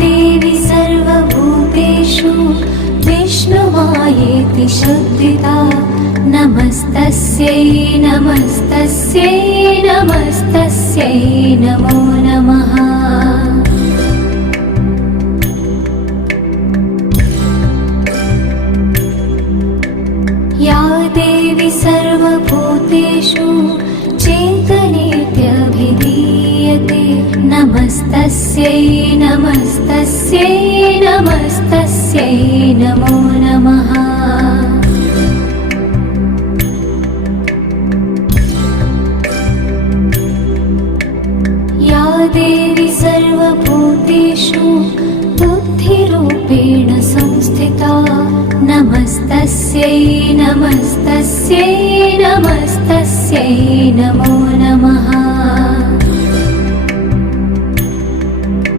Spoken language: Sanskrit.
देवी सर्वभूतेषु विष्णुमायेति शुद्धिता नमस्तस्यै नमस्तस्यै नमस्तस्यै नमो नमः। या देवी सर्वभूतेषु चेतनेत्यभिधीयते नमस्तस्यै नमस्तस्यै नमस्तस्यै नमो नमः। या देवी सर्वभूतेषु बुद्धिरूपेण संस्थिता नमस्तस्यै नमस्तस्यै नमस्तस्यै नमो नमः।